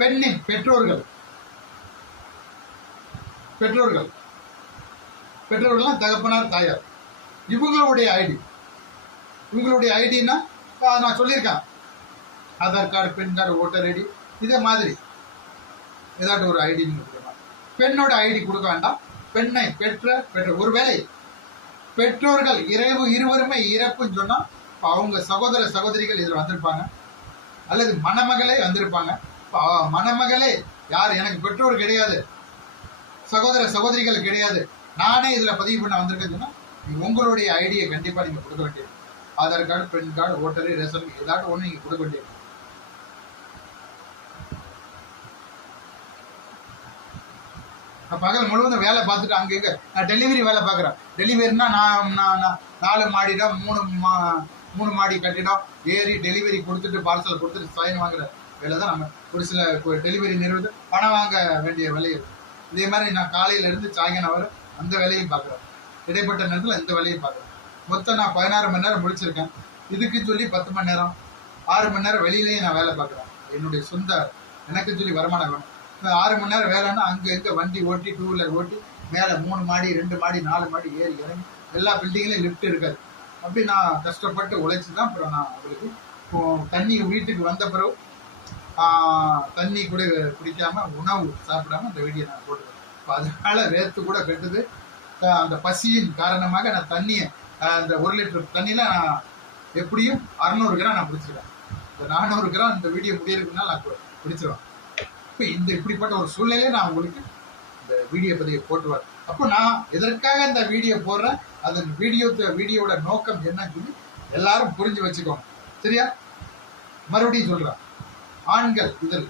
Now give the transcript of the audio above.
பெண்ணின் பெற்றோர்கள் தகப்பனார் தாயார் இவங்களுடைய ஐடின்னா நான் சொல்லியிருக்கேன், Aadhaar card, PAN card, voter ID, இதே மாதிரி ஏதாட்டும் ஒரு ஐடி நீங்க கொடுக்கலாம். பெண்ணோட ஐடி கொடுக்க வேண்டாம். பெண்ணை பெற்ற ஒருவேளை பெற்றோர்கள் இருவருமே இறப்புன்னு சொன்னா அவங்க சகோதர சகோதரிகள் இதில் வந்திருப்பாங்க, அல்லது மணமகளே வந்திருப்பாங்க. மணமகளே யார், எனக்கு பெற்றோர் கிடையாது, சகோதர சகோதரிகள் கிடையாது, நானே இதுல பதிவு பண்ண வந்திருக்கேன்னு சொன்னா உங்களுடைய ஐடியை கண்டிப்பா நீங்க கொடுக்க வேண்டியது. Aadhaar card, PAN card, voter, ration ஏதாட்டும் ஒண்ணு நீங்க கொடுக்க வேண்டியது. பகல் முழுவதும் வேலை பார்த்துட்டு அங்க நான் டெலிவரி வேலை பார்க்குறேன். டெலிவரினா நான் 4 மாடிடம் 3 மாடி கட்டிடம் ஏறி டெலிவரி கொடுத்துட்டு பார்சல் கொடுத்துட்டு சைன் வாங்குற வேலை தான் நம்ம ஒரு சில டெலிவரி நிறுவனம் பணம் வாங்க வேண்டிய வேலை இருக்கு. இதே மாதிரி நான் காலையில இருந்து சாயங்காலம் வரை அந்த வேலையும் பார்க்குறேன். இடைப்பட்ட நேரத்தில் இந்த வேலையும் பார்க்குறேன். மொத்தம் நான் 16 மணி நேரம் முடிச்சிருக்கேன். இதுக்கு சொல்லி 10 மணி நேரம் 6 மணி நேரம் வெளியிலேயே நான் வேலை பார்க்குறேன். என்னுடைய சொந்த எனக்கு சொல்லி வருமானம் வேணும். 6 மணி நேரம் வேலைன்னா அங்கே எங்கே வண்டி ஓட்டி 2 வீலர் ஓட்டி மேலே 3 மாடி 2 மாடி 4 மாடி ஏறி இறங்கி எல்லா பில்டிங்லையும் லிஃப்ட் இருக்காது. அப்படி நான் கஷ்டப்பட்டு உழைச்சி தான் அப்புறம் நான் அவங்களுக்கு தண்ணி வீட்டுக்கு வந்த பிறகு தண்ணி கூட குடிக்காம உணவு சாப்பிடாம அந்த வீடியோ நான் போட்டுருவேன். இப்போ அதனால வேர்த்து கூட கட்டுது. அந்த பசியின் காரணமாக நான் தண்ணியை அந்த 1 லிட்டர் தண்ணியில் நான் எப்படியும் 600 கிராம் நான் பிடிச்சிருவேன். இந்த 400 கிராம் இந்த வீடியோ முடியறதுனால நான் பிடிச்சிருவேன். இப்போ இப்படிப்பட்ட ஒரு சூழ்நிலையை நான் உங்களுக்கு இந்த வீடியோ பதிவை போட்டுவேன். அப்போ நான் எதற்காக இந்த வீடியோ போடுறேன், அந்த வீடியோட நோக்கம் என்னன்னு சொல்லி எல்லாரும் புரிஞ்சு வச்சுக்கோங்க. சரியா? மறுபடியும் சொல்றேன், ஆண்கள் இதில்